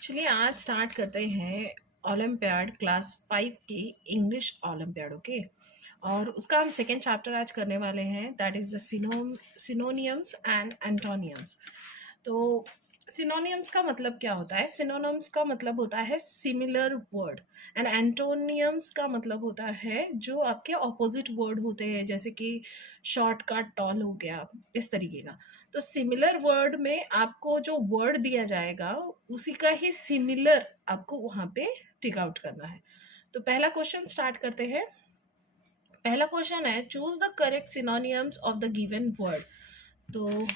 चलिए आज स्टार्ट करते हैं ओलंपियाड क्लास 5 की इंग्लिश ओलंपियाड। ओके, और उसका हम सेकेंड चैप्टर आज करने वाले हैं, that is the synonyms and एंटोनियम्स। तो सिनोनियम्स का मतलब क्या होता है? सिनोनिम्स का मतलब होता है सिमिलर वर्ड, एंड एंटोनियम्स का मतलब होता है जो आपके ऑपोजिट वर्ड होते हैं, जैसे कि शॉर्ट का टॉल हो गया, इस तरीके का। तो सिमिलर वर्ड में आपको जो वर्ड दिया जाएगा उसी का ही सिमिलर आपको वहां पे टिक आउट करना है। तो पहला क्वेश्चन स्टार्ट करते हैं। पहला क्वेश्चन है, choose the correct synonyms of the given word. तो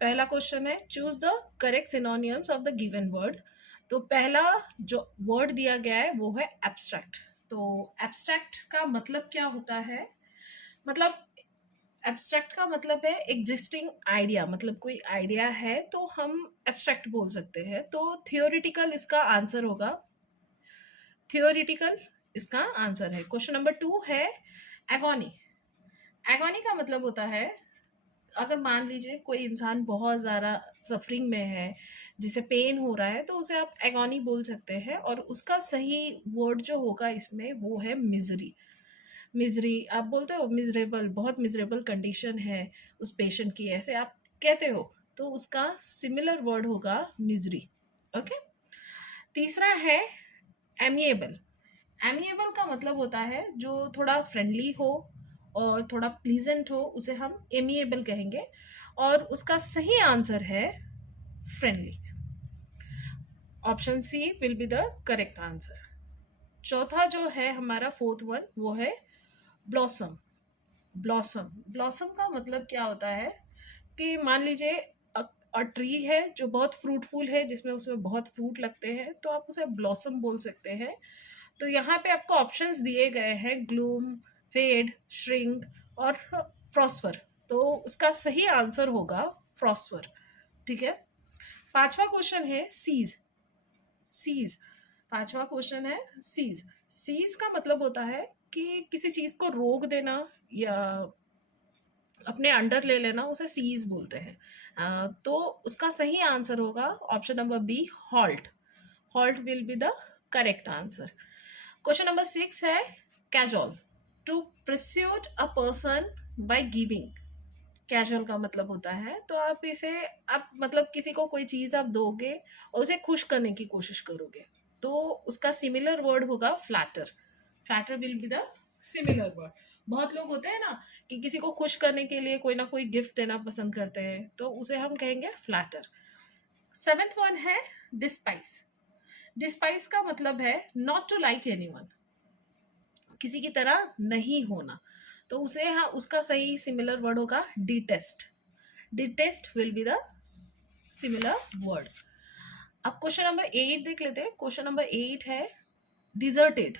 पहला क्वेश्चन है, choose the correct synonyms of the given word. तो पहला जो वर्ड दिया गया है वो है एब्स्ट्रैक्ट। तो एब्स्ट्रैक्ट का मतलब क्या होता है? मतलब एब्स्ट्रैक्ट का मतलब है एग्जिस्टिंग आइडिया, मतलब कोई आइडिया है तो हम एब्स्ट्रैक्ट बोल सकते हैं। तो थियोरिटिकल इसका आंसर होगा, थियोरिटिकल इसका आंसर है। क्वेश्चन नंबर 2 है एगोनी। एगोनी का मतलब होता है, अगर मान लीजिए कोई इंसान बहुत ज़्यादा सफरिंग में है, जिसे पेन हो रहा है, तो उसे आप एगोनी बोल सकते हैं, और उसका सही वर्ड जो होगा इसमें वो है मिजरी। मिजरी आप बोलते हो, मिजरेबल, बहुत मिजरेबल कंडीशन है उस पेशेंट की, ऐसे आप कहते हो, तो उसका सिमिलर वर्ड होगा मिजरी। ओके। तीसरा है एमिएबल। एमिएबल का मतलब होता है जो थोड़ा फ्रेंडली हो और थोड़ा प्लीजेंट हो, उसे हम एमिएबल कहेंगे, और उसका सही आंसर है friendly. Option C will be the correct answer. चौथा जो है हमारा, फोर्थ वन, वो है ब्लॉसम। ब्लॉसम, ब्लॉसम का मतलब क्या होता है कि मान लीजिए ट्री है जो बहुत फ्रूटफुल है, जिसमें उसमें बहुत फ्रूट लगते हैं, तो आप उसे ब्लॉसम बोल सकते हैं। तो यहाँ पे आपको ऑप्शंस दिए गए हैं, ग्लूम, फेड, श्रिंक और प्रॉस्पर। तो उसका सही आंसर होगा प्रॉस्पर। ठीक है। पांचवा क्वेश्चन है सीज। सीज, पांचवा क्वेश्चन है सीज। सीज का मतलब होता है कि किसी चीज को रोक देना या अपने अंडर ले लेना, उसे सीज बोलते हैं। तो उसका सही आंसर होगा option number B, halt. Halt will be the correct answer. Question number 6 है cajole. To persuade a person by giving. Cajole का मतलब होता है, तो आप इसे, आप मतलब किसी को कोई चीज आप दोगे और उसे खुश करने की कोशिश करोगे, तो उसका सिमिलर वर्ड होगा flatter. Flatter will be the similar word. बहुत लोग होते हैं ना कि किसी को खुश करने के लिए कोई ना कोई गिफ्ट देना पसंद करते हैं, तो उसे हम कहेंगे फ्लैटर। सेवेंथ वन है डिस्पाइस। डिस्पाइस का मतलब है नॉट टू लाइक एनीवन, किसी की तरह नहीं होना, तो उसे, हाँ, उसका सही सिमिलर वर्ड होगा detest. Detest will be the similar word. अब क्वेश्चन नंबर 8 देख लेते हैं। क्वेश्चन नंबर 8 है डिजर्टेड।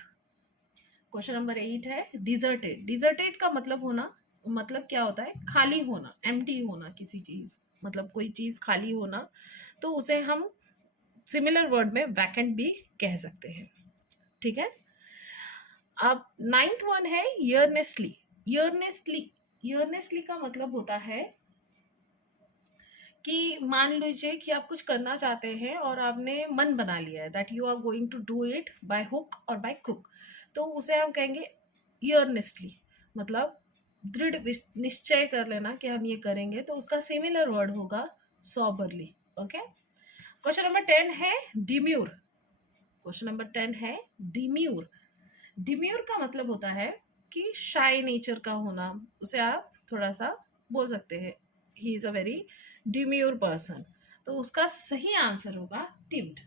क्वेश्चन नंबर 8 है डिजर्टेड। डिजर्टेड का मतलब होना, मतलब क्या होता है? खाली होना, एम्प्टी होना, किसी चीज, मतलब कोई चीज खाली होना, तो उसे हम सिमिलर वर्ड में वैकेंट भी कह सकते हैं। ठीक है। अब नाइन्थ वन है ईयरनेसली। ईयरनेसली, ईयरनेसली का मतलब होता है कि मान लीजिए कि आप कुछ करना चाहते हैं और आपने मन बना लिया है that you are going to do it by hook और बाय क्रुक, तो उसे हम कहेंगे ईयरनेसली, मतलब दृढ़ निश्चय कर लेना कि हम ये करेंगे, तो उसका सिमिलर वर्ड होगा सॉबरली। ओके। क्वेश्चन नंबर 10 है डिम्यूर। क्वेश्चन नंबर 10 है डिम्यूर। डिम्यूर का मतलब होता है कि शाय नेचर का होना, उसे आप थोड़ा सा बोल सकते हैं, he is a very demure person, तो उसका सही आंसर होगा टिम्ड।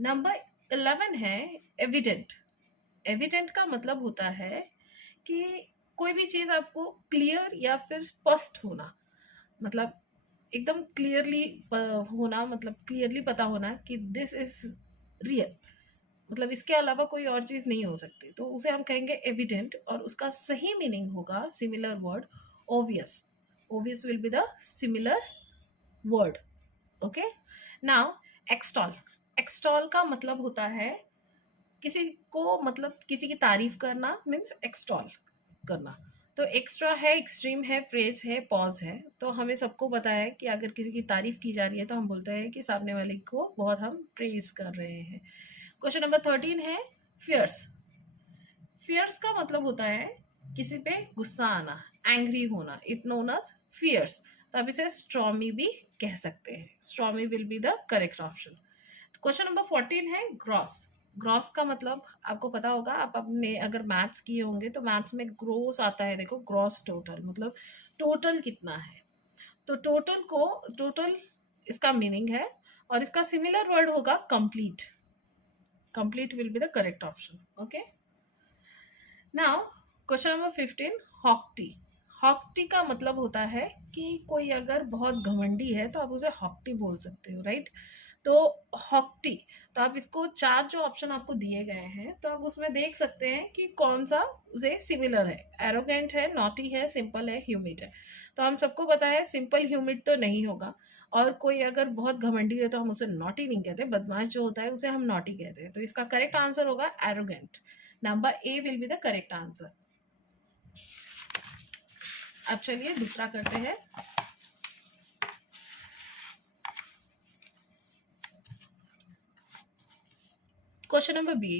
नंबर 11 है एविडेंट। एविडेंट का मतलब होता है कि कोई भी चीज आपको क्लियर या फिर स्पष्ट होना, मतलब एकदम क्लियरली होना, मतलब क्लियरली पता होना कि दिस इज रियल, मतलब इसके अलावा कोई और चीज नहीं हो सकती, तो उसे हम कहेंगे एविडेंट, और उसका सही मीनिंग होगा similar word obvious. Obvious will be the similar word. Okay. Now extol. Extol का मतलब होता है किसी को, मतलब किसी की तारीफ करना, मीन्स एक्सटॉल करना, तो एक्स्ट्रा है, एक्सट्रीम है, प्रेज है, पॉज है। तो हमें सबको पता है कि अगर किसी की तारीफ की जा रही है तो हम बोलते हैं कि सामने वाले को बहुत हम प्रेज कर रहे हैं। क्वेश्चन नंबर 13 है फियर्स। फियर्स का मतलब होता है किसी पे गुस्सा आना, एंग्री होना, इट नोन एज फियर्स। तो आप इसे स्ट्रॉमी भी कह सकते हैं। Stormy will be the correct option. Question number 14 है ग्रॉस। ग्रॉस का मतलब आपको पता होगा, आप अपने अगर मैथ्स किए होंगे तो मैथ्स में ग्रोस आता है, देखो ग्रॉस टोटल मतलब टोटल कितना है। तो टोटल इसका मीनिंग है, और इसका सिमिलर वर्ड होगा complete. Complete will be the correct option. Okay, now question number 15 हॉक्टी। हॉक्टी का मतलब होता है कि कोई अगर बहुत घमंडी है तो आप उसे हॉक्टी बोल सकते हो, राइट। तो हॉक्टी, तो आप इसको चार जो ऑप्शन आपको दिए गए हैं तो आप उसमें देख सकते हैं कि कौन सा उसे सिमिलर है। एरोगेंट है, नॉटी है, सिंपल है, ह्यूमिड है। तो हम सबको पता है सिंपल ह्यूमिड तो नहीं होगा, और कोई अगर बहुत घमंडी है तो हम उसे नॉटी नहीं कहते, बदमाश जो होता है उसे हम नॉटी कहते हैं। तो इसका करेक्ट आंसर होगा arrogant. Number A will be the correct answer. अब चलिए दूसरा करते हैं। Question number B.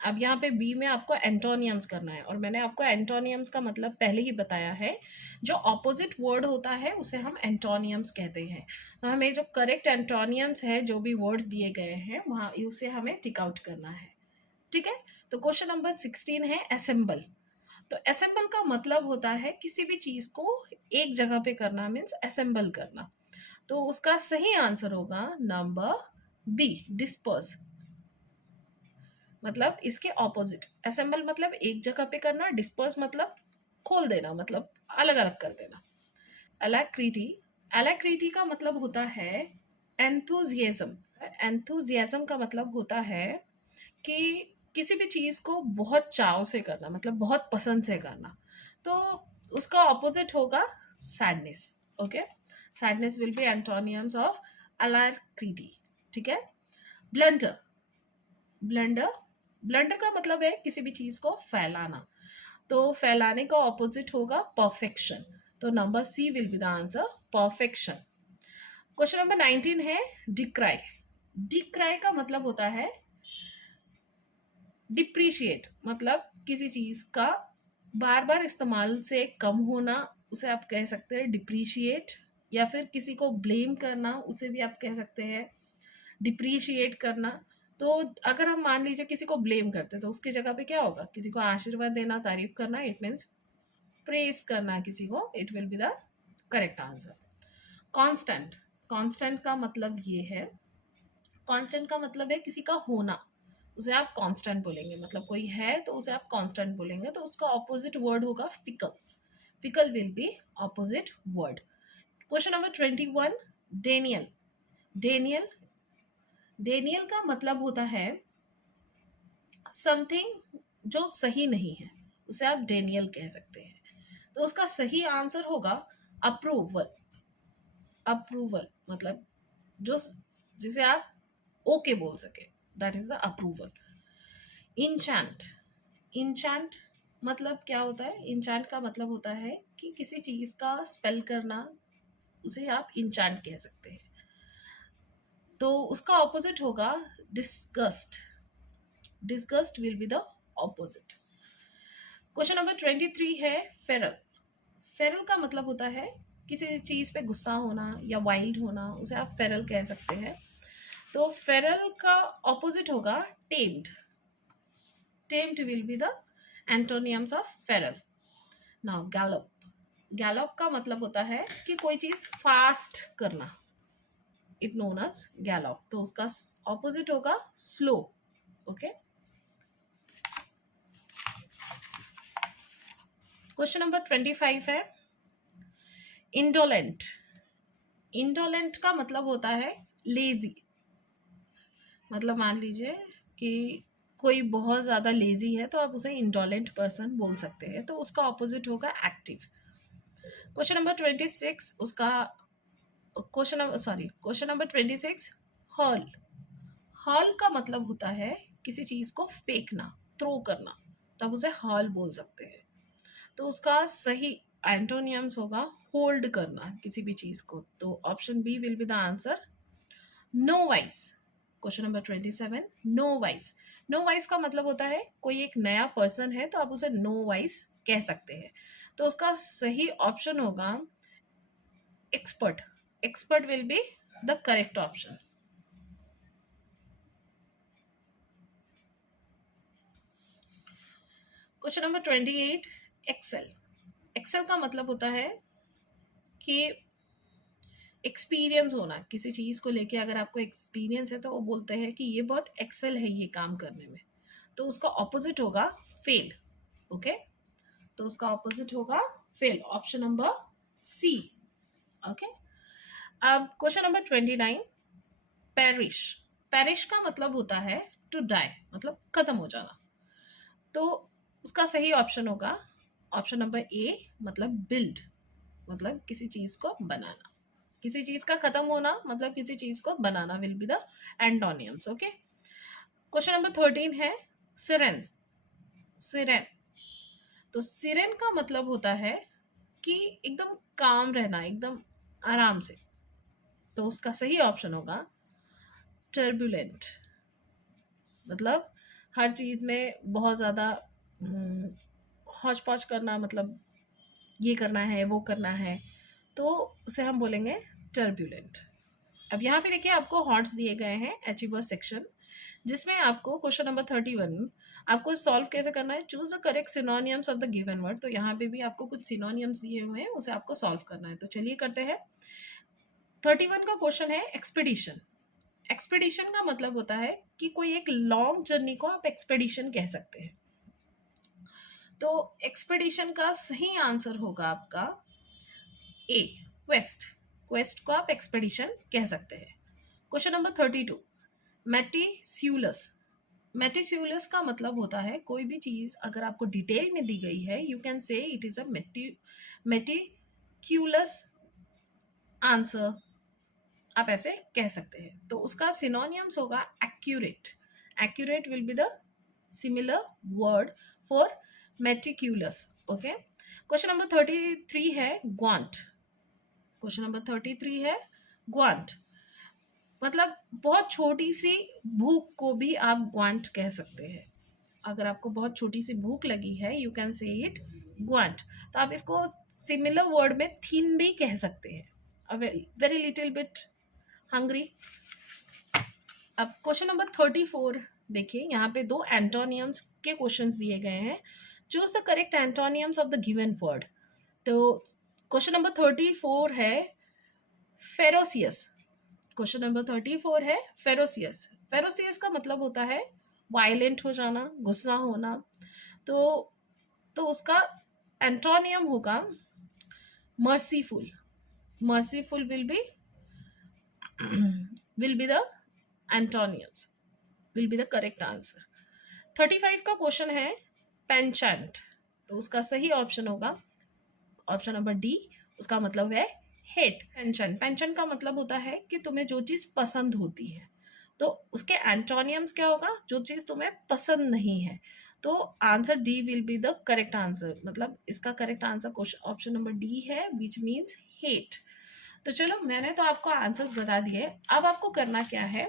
अब यहाँ पे बी में आपको एंटोनियम्स करना है, और मैंने आपको एंटोनियम्स का मतलब पहले ही बताया है। जो ऑपोजिट वर्ड होता है उसे हम एंटोनियम्स कहते हैं। तो हमें जो करेक्ट एंटोनियम्स है, जो भी वर्ड्स दिए गए हैं वहाँ उसे हमें टिक आउट करना है। ठीक है, तो क्वेश्चन नंबर 16 है असेंबल। तो असेंबल का मतलब होता है किसी भी चीज को एक जगह पे करना, मीन्स असेंबल करना। तो उसका सही आंसर होगा नंबर बी, डिस्पर्स। मतलब इसके ऑपोजिट, असेंबल मतलब एक जगह पे करना, डिस्पर्स मतलब खोल देना, मतलब अलग अलग कर देना। अलैक्रिटी। अलैक्रिटी का मतलब होता है एंथुजियाज्म। एंथुजियाज्म का मतलब होता है कि किसी भी चीज को बहुत चाव से करना, मतलब बहुत पसंद से करना। तो उसका ऑपोजिट होगा sadness. Okay, sadness will be antonyms of alacrity. ठीक है, ब्लंडर। ब्लंडर, ब्लंडर का मतलब है किसी भी चीज को फैलाना। तो फैलाने का ऑपोजिट होगा परफेक्शन। तो number C will be the answer, perfection. Question number 19 है डिक्राई। डिक्राई का मतलब होता है डिप्रिशिएट, मतलब किसी चीज का बार बार इस्तेमाल से कम होना, उसे आप कह सकते हैं डिप्रिशिएट। या फिर किसी को ब्लेम करना, उसे भी आप कह सकते हैं डिप्रिशिएट करना। तो अगर हम मान लीजिए किसी को ब्लेम करते हैं तो उसकी जगह पे क्या होगा, किसी को आशीर्वाद देना, तारीफ करना, इट मीन्स प्रेज करना किसी को, it will be the correct answer. Constant. Constant का मतलब ये है, कांस्टेंट का मतलब है किसी का होना, उसे आप कांस्टेंट बोलेंगे। मतलब कोई है तो उसे आप कांस्टेंट बोलेंगे। तो उसका ऑपोजिट वर्ड होगा fickle. Fickle will be opposite word. Question number 21 denial. Denial, denial का मतलब होता है समथिंग जो सही नहीं है, उसे आप डेनियल कह सकते हैं। तो उसका सही आंसर होगा अप्रूवल। अप्रूवल मतलब जो, जिसे आप ओके बोल सके, दैट इज द अप्रूवल। इंचैंट। इंचैंट मतलब क्या होता है, इंचैंट का मतलब होता है कि किसी चीज का स्पेल करना, उसे आप इंचैंट कह सकते हैं। तो उसका ऑपोजिट होगा disgust. Disgust will be the opposite. Question number 23 है फेरल। फेरल का मतलब होता है किसी चीज पे गुस्सा होना या वाइल्ड होना, उसे आप फेरल कह सकते हैं। तो फेरल का ऑपोजिट होगा tamed. Tamed will be the antonyms of feral. Now gallop. Gallop का मतलब होता है कि कोई चीज फास्ट करना, इट नोन एज गैलोप। तो उसका ऑपोजिट होगा स्लो। ओके, क्वेश्चन नंबर 25 है इंडोलेंट। इंडोलेंट का मतलब होता है लेजी। मतलब मान लीजिए कि कोई बहुत ज़्यादा लेजी है तो आप उसे इंडोलेंट पर्सन बोल सकते हैं। तो उसका ऑपोजिट होगा एक्टिव। क्वेश्चन नंबर 26 उसका, क्वेश्चन नंबर 26 हॉल। हॉल का मतलब होता है किसी चीज़ को फेंकना, थ्रो करना। तो आप उसे हॉल बोल सकते हैं। तो उसका सही एंटोनियम्स होगा होल्ड करना किसी भी चीज को। तो option B will be the answer, novice. Question number 27, novice. Novice का मतलब होता है कोई एक नया पर्सन है तो आप उसे नो वाइस कह सकते हैं। तो उसका सही ऑप्शन होगा expert. Expert will be the correct option. Question number 28, excel. Excel का मतलब होता है कि एक्सपीरियंस होना किसी चीज को लेके। अगर आपको एक्सपीरियंस है तो वो बोलते हैं कि ये बहुत एक्सेल है ये काम करने में। तो उसका ऑपोजिट होगा फेल। ओके, तो उसका ऑपोजिट होगा fail, option number C. Okay, अब क्वेश्चन नंबर 29, पेरिश। पेरिश का मतलब होता है टू डाई, मतलब खत्म हो जाना। तो उसका सही ऑप्शन होगा ऑप्शन नंबर ए, मतलब बिल्ड, मतलब किसी चीज को बनाना। किसी चीज का खत्म होना मतलब किसी चीज को बनाना will be the antonyms. Okay, question number 13 है सिरेन। सिरेन, तो सिरेन का मतलब होता है कि एकदम काम रहना, एकदम आराम से। तो उसका सही ऑप्शन होगा टर्बुलेंट, मतलब हर चीज में बहुत ज्यादा हौच पौच करना, मतलब ये करना है वो करना है, तो उसे हम बोलेंगे टर्बुलेंट। अब यहाँ पे देखिए आपको हॉट्स दिए गए हैं अचीवर सेक्शन, जिसमें आपको क्वेश्चन नंबर 31 आपको सॉल्व कैसे करना है, choose the correct synonyms of the given word. तो यहाँ पे भी आपको कुछ सिनोनियम्स दिए हुए हैं, उसे आपको सॉल्व करना है। तो चलिए करते हैं। 31 का क्वेश्चन है एक्सपीडिशन। एक्सपीडिशन का मतलब होता है कि कोई एक लॉन्ग जर्नी को आप एक्सपीडिशन कह सकते हैं। तो एक्सपीडिशन का सही आंसर होगा आपका ए, क्वेस्ट। क्वेस्ट को आप एक्सपीडिशन कह सकते हैं। Question number 32, मेटिस्यूलस। मेटिस्यूलस का मतलब होता है कोई भी चीज अगर आपको डिटेल में दी गई है, you can say it is a meticulous answer, आप ऐसे कह सकते हैं। तो उसका सिनोनियम्स होगा accurate. Accurate will be the similar word for meticulous. Okay, question number 33 है ग्वांट। क्वेश्चन नंबर 33 है ग्वांट, मतलब बहुत छोटी सी भूख को भी आप ग्वांट कह सकते हैं। अगर आपको बहुत छोटी सी भूख लगी है, यू कैन से इट ग्वांट। तो आप इसको सिमिलर वर्ड में थिन भी कह सकते हैं, वेरी लिटिल बिट हंग्री। अब क्वेश्चन नंबर 34 देखिए, यहाँ पे दो एंटोनियम्स के क्वेश्चंस दिए गए हैं। Choose the correct एंटोनियम्स of the given word. तो क्वेश्चन नंबर 34 है फेरोसियस। क्वेश्चन नंबर 34 है फेरोसियस। फेरोसियस का मतलब होता है वायलेंट हो जाना, गुस्सा होना। तो उसका एंटोनियम होगा merciful. Merciful will be the एंटोनियम्स, will be the correct answer. 35 का क्वेश्चन है पेंचेंट। तो उसका सही ऑप्शन होगा ऑप्शन नंबर डी, उसका मतलब है हेट। पेंशन, पेंशन का मतलब होता है कि तुम्हें जो चीज पसंद होती है। तो उसके एंटोनियम्स क्या होगा, जो चीज तुम्हें पसंद नहीं है। तो answer D will be the correct answer, मतलब इसका correct answer question option number D है, विच मीन्स हेट। तो चलो, मैंने तो आपको आंसर्स बता दिए। अब आपको करना क्या है,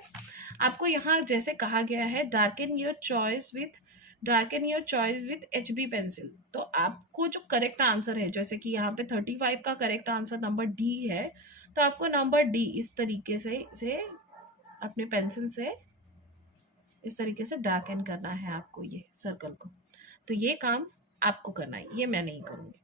आपको यहाँ जैसे कहा गया है darken your choice with HB pencil. तो आपको जो करेक्ट आंसर है, जैसे कि यहाँ पे 35 का करेक्ट आंसर नंबर डी है, तो आपको नंबर डी इस तरीके से इसे अपने पेंसिल से इस तरीके से डार्कन करना है आपको, ये सर्कल को। तो ये काम आपको करना है, ये मैं नहीं करूँगी।